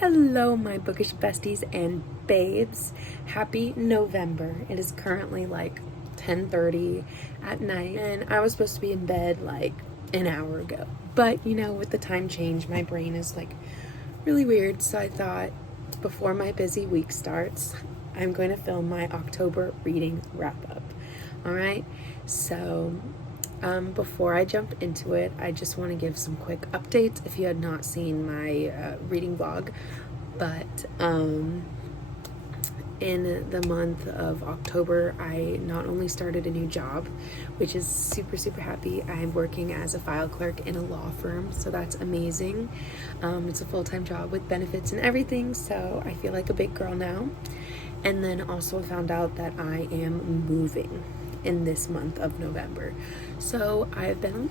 Hello, my bookish besties and babes. Happy November. It is currently like 10:30 at night, and I was supposed to be in bed like an hour ago. But with the time change, my brain is like really weird. So I thought before my busy week starts, I'm going to film my October reading wrap up. All right. So before I jump into it, I just want to give some quick updates if you had not seen my reading vlog. But in the month of October, I not only started a new job, which is super happy. I'm working as a file clerk in a law firm, so that's amazing. It's a full-time job with benefits and everything, so I feel like a big girl now. And then also found out that I am moving in this month of November. So I've been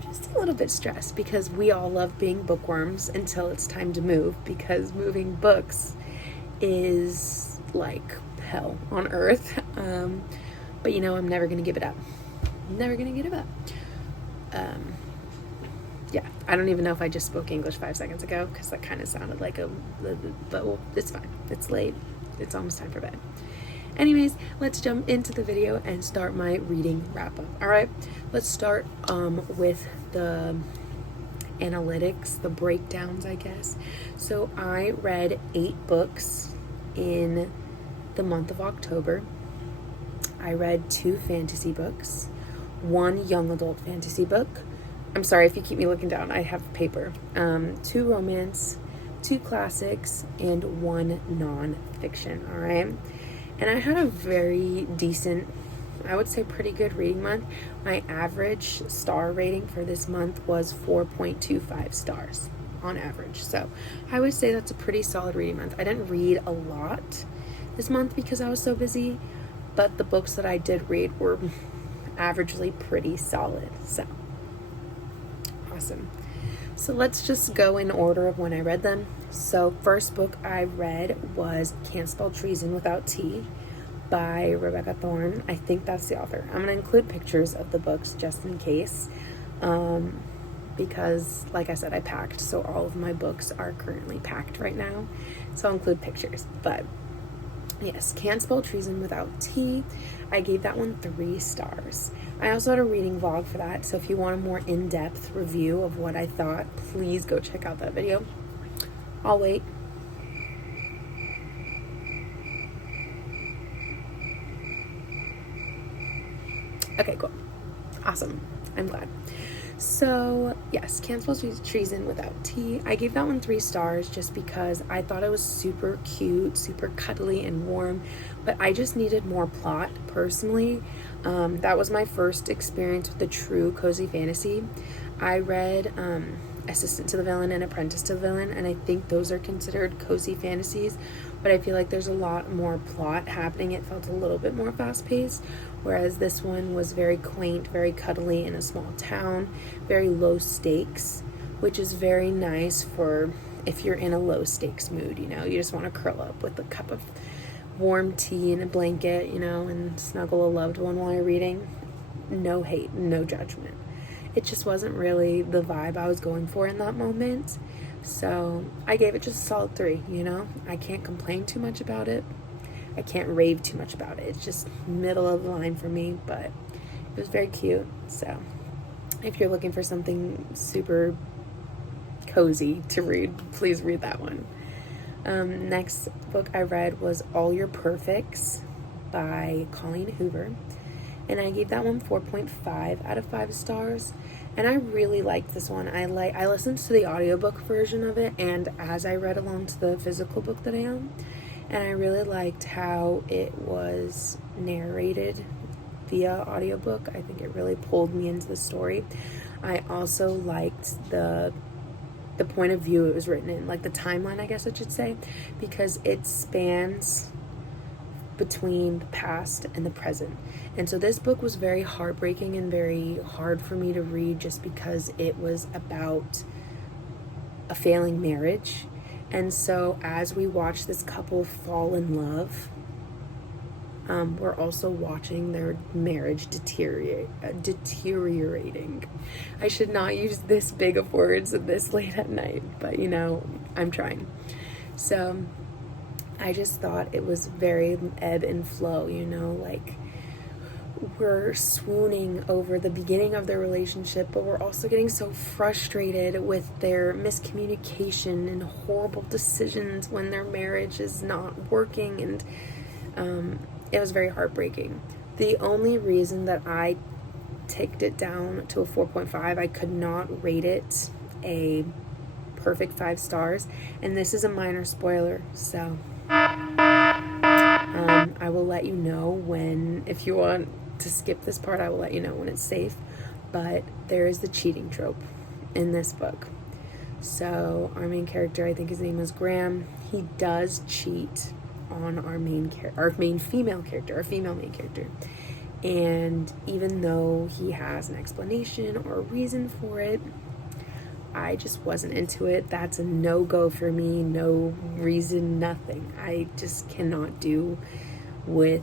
just a little bit stressed because we all love being bookworms until it's time to move, because moving books is like hell on earth. But I'm never gonna give it up. Never gonna give it up. Yeah, I don't even know if I just spoke English 5 seconds ago because that kind of sounded like but well, it's fine. It's late. It's almost time for bed. Anyways, let's jump into the video and start my reading wrap up. All right, let's start with the analytics, the breakdowns, I guess. So I read 8 books in the month of October. I read 2 fantasy books, 1 young adult fantasy book. I'm sorry if you keep me looking down, I have paper. 2 romance, 2 classics, and 1 non-fiction, all right? And I had a very decent, I would say pretty good reading month. My average star rating for this month was 4.25 stars on average. So I would say that's a pretty solid reading month. I didn't read a lot this month because I was so busy, but the books that I did read were averagely pretty solid. So awesome. So let's just go in order of when I read them. So first book I read was Can't Spell Treason Without T by Rebecca Thorne. I think that's the author. I'm going to include pictures of the books just in case, because like I said, I packed, so all of my books are currently packed right now, so I'll include pictures. But yes, Can't Spell Treason Without T. I gave that one 3 stars. I also had a reading vlog for that, so if you want a more in-depth review of what I thought, please go check out that video. I'll wait. Okay, cool. Awesome. I'm glad. So, yes, Can't Spell Treason Without T. I gave that one 3 stars just because I thought it was super cute, super cuddly and warm, but I just needed more plot, personally. That was my first experience with the true cozy fantasy. I read Assistant to the Villain and Apprentice to the Villain, and I think those are considered cozy fantasies, but I feel like there's a lot more plot happening. It felt a little bit more fast-paced, whereas this one was very quaint, very cuddly in a small town, very low stakes, which is very nice for if you're in a low stakes mood. You just want to curl up with a cup of warm tea and a blanket, and snuggle a loved one while you're reading. No hate, no judgment. It just wasn't really the vibe I was going for in that moment. So I gave it just a solid 3, I can't complain too much about it. I can't rave too much about it. It's just middle of the line for me, but it was very cute. So if you're looking for something super cozy to read, please read that one. Next book I read was All Your Perfects by Colleen Hoover, and I gave that one 4.5 out of 5 stars. And I really liked this one. I listened to the audiobook version of it, and as I read along to the physical book that I own, and I really liked how it was narrated via audiobook. I think it really pulled me into the story. I also liked the point of view it was written in, like the timeline, I guess I should say, because it spans between the past and the present. And so this book was very heartbreaking and very hard for me to read just because it was about a failing marriage. And so as we watch this couple fall in love, we're also watching their marriage deteriorating. I should not use this big of words this late at night, but I'm trying. So I just thought it was very ebb and flow, like we're swooning over the beginning of their relationship, but we're also getting so frustrated with their miscommunication and horrible decisions when their marriage is not working, and it was very heartbreaking. The only reason that I ticked it down to a 4.5, I could not rate it a perfect 5 stars, and this is a minor spoiler, so I will let you know when, if you want to skip this part, I will let you know when it's safe. But there is the cheating trope in this book. So our main character, I think his name is Graham, he does cheat on our main female character, our female main character. And even though he has an explanation or a reason for it, I just wasn't into it. That's a no-go for me. No reason, nothing. I just cannot do with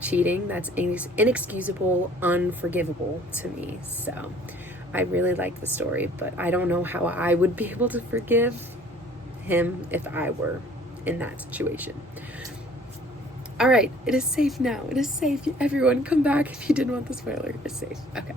cheating. That's inexcusable, unforgivable to me. So I really like the story, but I don't know how I would be able to forgive him if I were in that situation. All right, it is safe now. It is safe. Everyone, come back if you didn't want the spoiler. It's safe. Okay.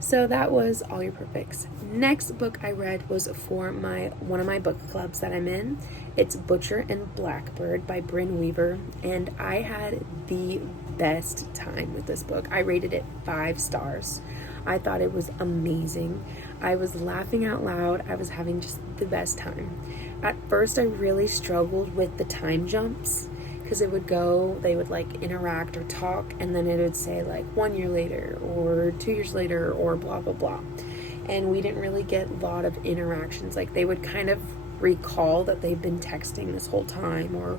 So that was All Your Perfects. Next book I read was for one of my book clubs that I'm in. It's Butcher and Blackbird by Brynn Weaver, and I had the best time with this book. I rated it 5 stars. I thought it was amazing. I was laughing out loud. I was having just the best time. At first, I really struggled with the time jumps, because they would like interact or talk, and then it would say like 1 year later or 2 years later or blah blah blah, and we didn't really get a lot of interactions. Like they would kind of recall that they've been texting this whole time or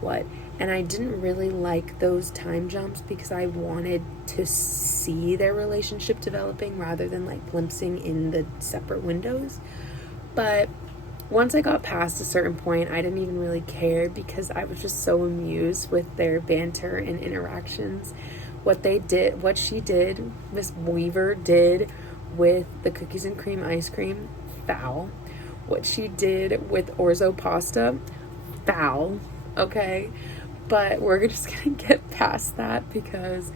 what, and I didn't really like those time jumps because I wanted to see their relationship developing rather than like glimpsing in the separate windows. But once I got past a certain point, I didn't even really care because I was just so amused with their banter and interactions. What she did, Miss Weaver did with the cookies and cream ice cream, foul. What she did with orzo pasta, foul, okay? But we're just gonna get past that because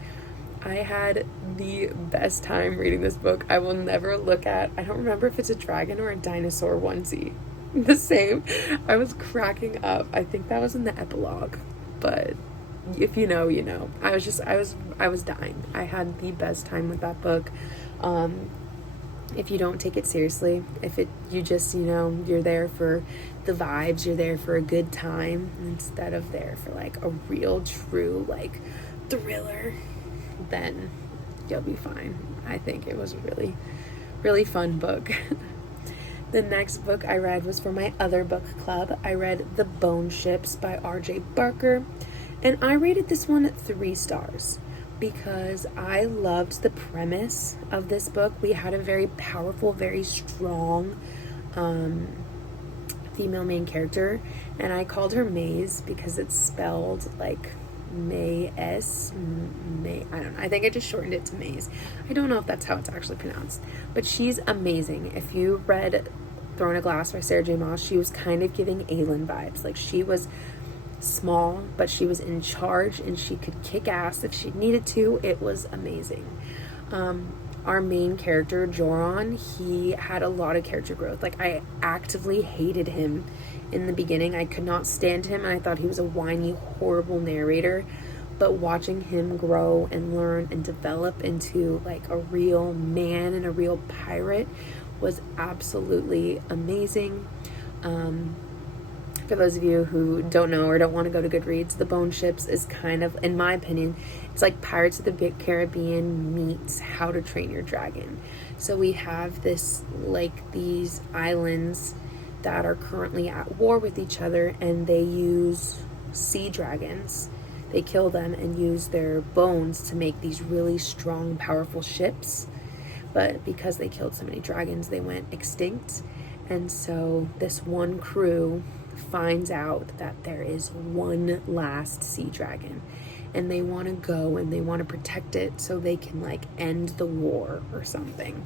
I had the best time reading this book. I will never look at, I don't remember if it's a dragon or a dinosaur onesie. The same. I was cracking up. I think that was in the epilogue, but if you know, you know. I was dying. I had the best time with that book. If you don't take it seriously, you just, you're there for the vibes, you're there for a good time instead of there for like a real true like thriller, then you'll be fine. I think it was a really, really fun book. The next book I read was for my other book club. I read The Bone Ships by R.J. Barker, and I rated this one 3 stars because I loved the premise of this book. We had a very powerful, very strong female main character, and I called her Maze because it's spelled like May. I don't know. I think I just shortened it to Maze. I don't know if that's how it's actually pronounced, but she's amazing. If you read Thrown a Glass by Sarah J. Maas, she was kind of giving Aelin vibes. Like she was small, but she was in charge and she could kick ass if she needed to. It was amazing. Our main character, Joran, he had a lot of character growth. Like I actively hated him in the beginning. I could not stand him, and I thought he was a whiny, horrible narrator. But watching him grow and learn and develop into like a real man and a real pirate was absolutely amazing. For those of you who don't know or don't want to go to Goodreads, The Bone Ships is kind of, in my opinion, it's like Pirates of the Caribbean meets How to Train Your Dragon. So we have these islands that are currently at war with each other, and they use sea dragons. They kill them and use their bones to make these really strong, powerful ships. But because they killed so many dragons, they went extinct. And so this one crew finds out that there is one last sea dragon, and they want to go and they want to protect it so they can like end the war or something.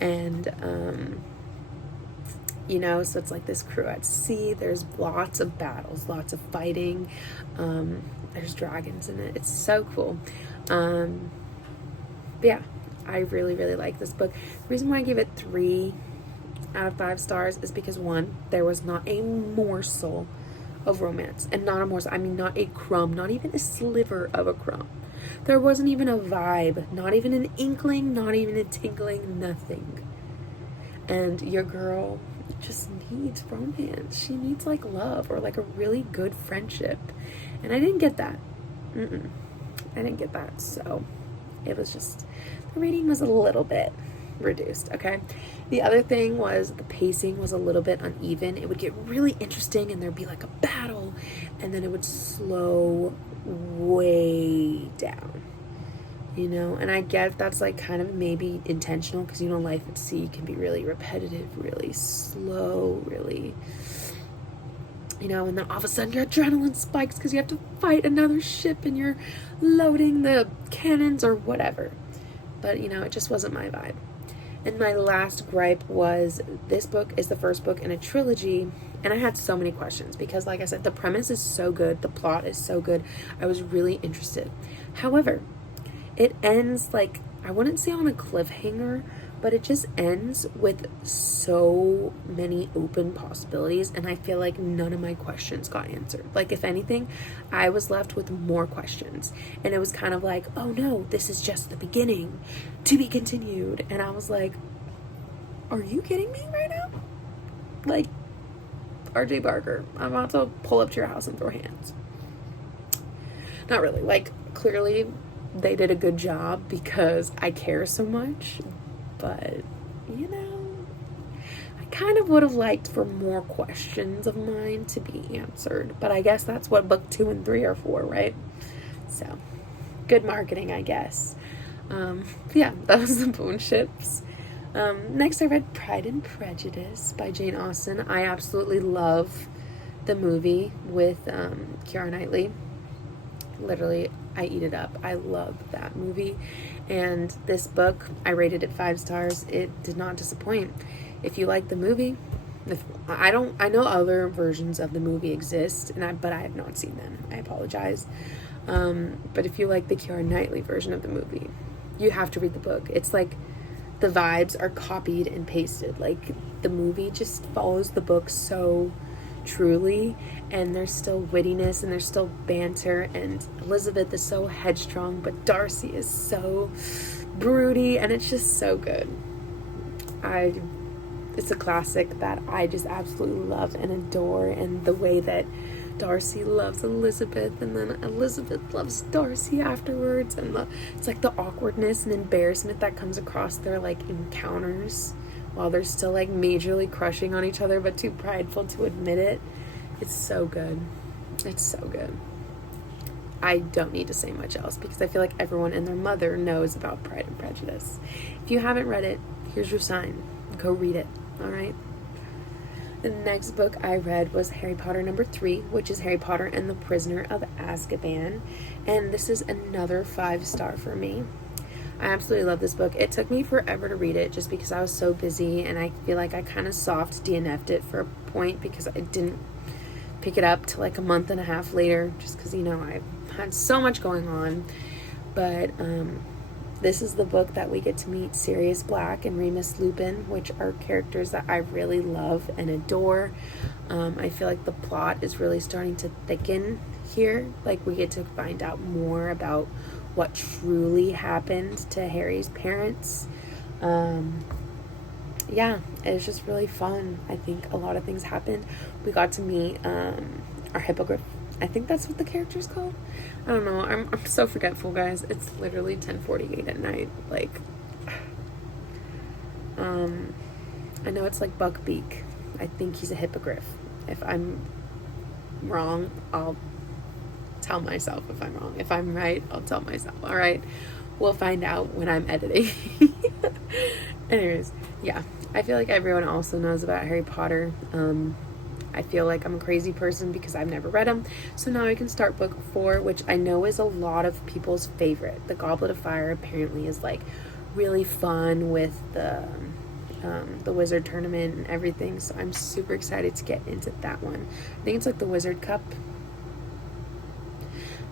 And so it's like this crew at sea. There's lots of battles, lots of fighting. There's dragons in it. It's so cool. But yeah, I really, really like this book. The reason why I give it 3 out of 5 stars is because, one, there was not a morsel of romance. And not a morsel, I mean not a crumb, not even a sliver of a crumb. There wasn't even a vibe, not even an inkling, not even a tinkling, nothing. And your girl just needs romance. She needs like love or like a really good friendship. And I didn't get that. I didn't get that. So it was just, the reading was a little bit reduced, okay? The other thing was the pacing was a little bit uneven. It would get really interesting and there'd be like a battle, and then it would slow way down, and I get that's like kind of maybe intentional, because life at sea can be really repetitive, really slow, really, and then all of a sudden your adrenaline spikes because you have to fight another ship and you're loading the cannons or whatever. But it just wasn't my vibe. And my last gripe was, this book is the first book in a trilogy, and I had so many questions because, like I said, the premise is so good, the plot is so good, I was really interested. However, it ends like, I wouldn't say on a cliffhanger, but it just ends with so many open possibilities, and I feel like none of my questions got answered. Like, if anything, I was left with more questions, and it was kind of like, oh no, this is just the beginning, to be continued. And I was like, are you kidding me right now? Like, RJ Barker, I'm about to pull up to your house and throw hands. Not really. Like, clearly they did a good job because I care so much, but I kind of would have liked for more questions of mine to be answered, but I guess that's what book 2 and 3 are for, right? So good marketing, I guess. Yeah, that was the Bone Ships. Next I read Pride and Prejudice by Jane Austen. I absolutely love the movie with Keira Knightley. Literally, I eat it up. I love that movie. And this book, I rated it 5 stars. It did not disappoint. If you like the movie, I know other versions of the movie exist, but I have not seen them. I apologize. But if you like the Keira Knightley version of the movie, you have to read the book. It's like the vibes are copied and pasted. Like, the movie just follows the book so truly, and there's still wittiness and there's still banter, and Elizabeth is so headstrong, but Darcy is so broody, and it's just so good. It's a classic that I just absolutely love and adore, and the way that Darcy loves Elizabeth and then Elizabeth loves Darcy afterwards, and it's like the awkwardness and embarrassment that comes across their like encounters while they're still like majorly crushing on each other but too prideful to admit it. It's so good. It's so good. I don't need to say much else because I feel like everyone and their mother knows about Pride and Prejudice. If you haven't read it, here's your sign. Go read it, alright? The next book I read was Harry Potter number 3, which is Harry Potter and the Prisoner of Azkaban. And this is another 5-star for me. I absolutely love this book. It took me forever to read it just because I was so busy, and I feel like I kind of soft DNF'd it for a point because I didn't pick it up till like a month and a half later just because, I had so much going on. But this is the book that we get to meet Sirius Black and Remus Lupin, which are characters that I really love and adore. I feel like the plot is really starting to thicken here. Like, we get to find out more about what truly happened to Harry's parents. Yeah, it was just really fun. I think a lot of things happened. We got to meet our hippogriff. I think that's what the character's called. I don't know. I'm so forgetful, guys. It's literally 10:48 at night. Like, I know it's like Buckbeak. I think he's a hippogriff. If I'm wrong, I'll tell myself if I'm wrong. If I'm right, I'll tell myself. All right, we'll find out when I'm editing. Anyways, yeah, I feel like everyone also knows about Harry Potter. I feel like I'm a crazy person because I've never read them. So now I can start book 4, which I know is a lot of people's favorite. The Goblet of Fire apparently is like really fun with the the Wizard Tournament and everything, so I'm super excited to get into that one. I think it's like the Wizard Cup.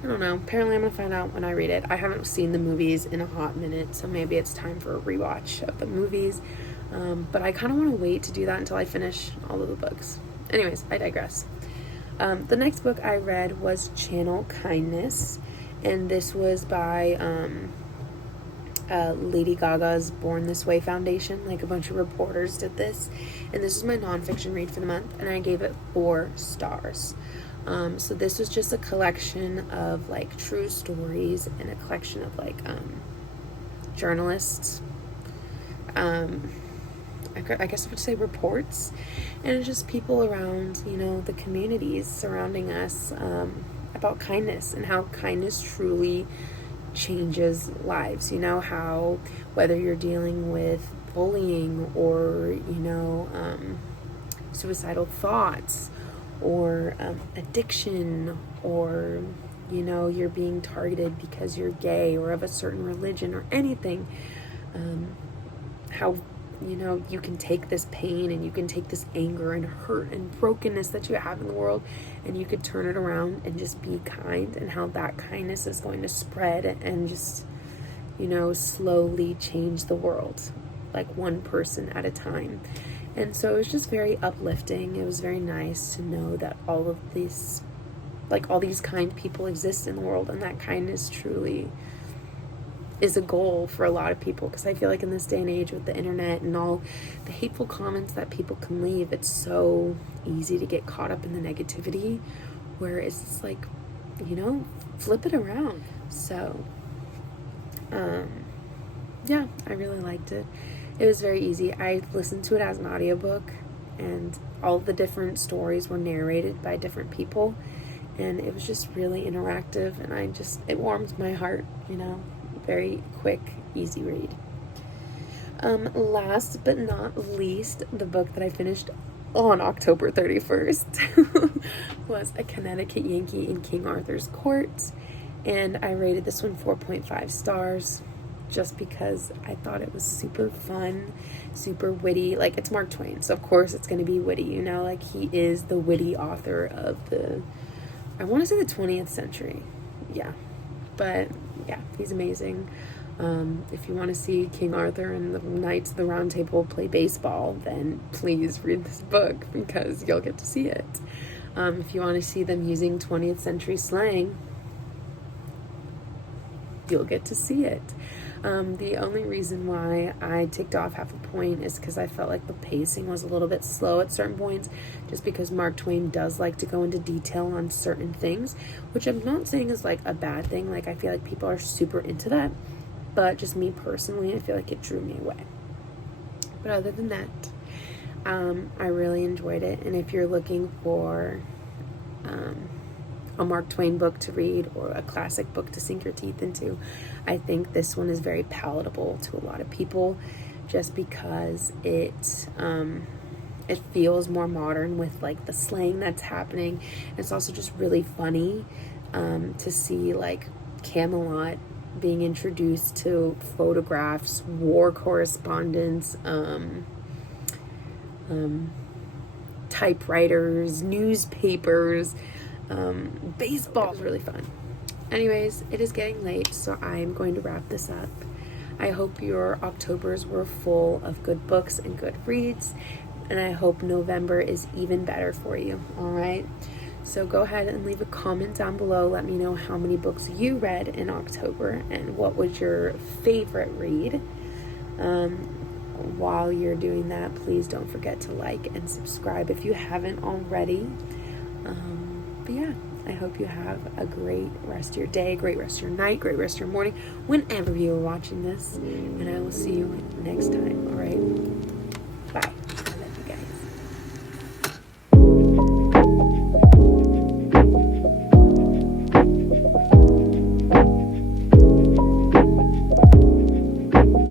I don't know. Apparently I'm going to find out when I read it. I haven't seen the movies in a hot minute, so maybe it's time for a rewatch of the movies. But I kind of want to wait to do that until I finish all of the books. Anyways, I digress. The next book I read was Channel Kindness, and this was by Lady Gaga's Born This Way Foundation. Like, a bunch of reporters did this, and this is my nonfiction read for the month, and I gave it 4 stars. So this was just a collection of like true stories and a collection of like journalists, I guess I would say reports, and it's just people around, you know, the communities surrounding us, about kindness and how kindness truly changes lives. You know, how whether you're dealing with bullying or, you know, suicidal thoughts or addiction, or, you know, you're being targeted because you're gay or of a certain religion or anything, how, you know, you can take this pain and you can take this anger and hurt and brokenness that you have in the world, and you could turn it around and just be kind, and how that kindness is going to spread and just, you know, slowly change the world, like one person at a time. And so it was just very uplifting. It was very nice to know that all of these, like, all these kind people exist in the world, and that kindness truly is a goal for a lot of people. Because I feel like in this day and age with the internet and all the hateful comments that people can leave, it's so easy to get caught up in the negativity, where it's just like, you know, flip it around. So, yeah, I really liked it. It was very easy. I listened to it as an audiobook, and all the different stories were narrated by different people, and it was just really interactive, and it warmed my heart, you know. Very quick, easy read. Last but not least, the book that I finished on October 31st was A Connecticut Yankee in King Arthur's Court, and I rated this one 4.5 stars. Just because I thought it was super fun, super witty. Like, it's Mark Twain, so of course it's going to be witty, you know, like, he is the witty author of the, I want to say the 20th century. Yeah, but yeah, he's amazing. If you want to see King Arthur and the Knights of the Round Table play baseball, then please read this book, because you'll get to see it. If you want to see them using 20th century slang, you'll get to see it. The only reason why I ticked off half a point is because I felt like the pacing was a little bit slow at certain points, just because Mark Twain does like to go into detail on certain things, which I'm not saying is like a bad thing. Like, I feel like people are super into that, but just me personally, I feel like it drew me away. But other than that, I really enjoyed it. And if you're looking for a Mark Twain book to read, or a classic book to sink your teeth into, I think this one is very palatable to a lot of people, just because it feels more modern with like the slang that's happening. It's also just really funny to see like Camelot being introduced to photographs, war correspondence, typewriters, newspapers, baseball. It was really fun. Anyways, it is getting late, so I'm going to wrap this up. I hope your Octobers were full of good books and good reads, and I hope November is even better for you. All right, so go ahead and leave a comment down below. Let me know how many books you read in October and what was your favorite read. While you're doing that, please don't forget to like and subscribe if you haven't already. But yeah, I hope you have a great rest of your day, great rest of your night, great rest of your morning, whenever you are watching this. And I will see you next time. All right.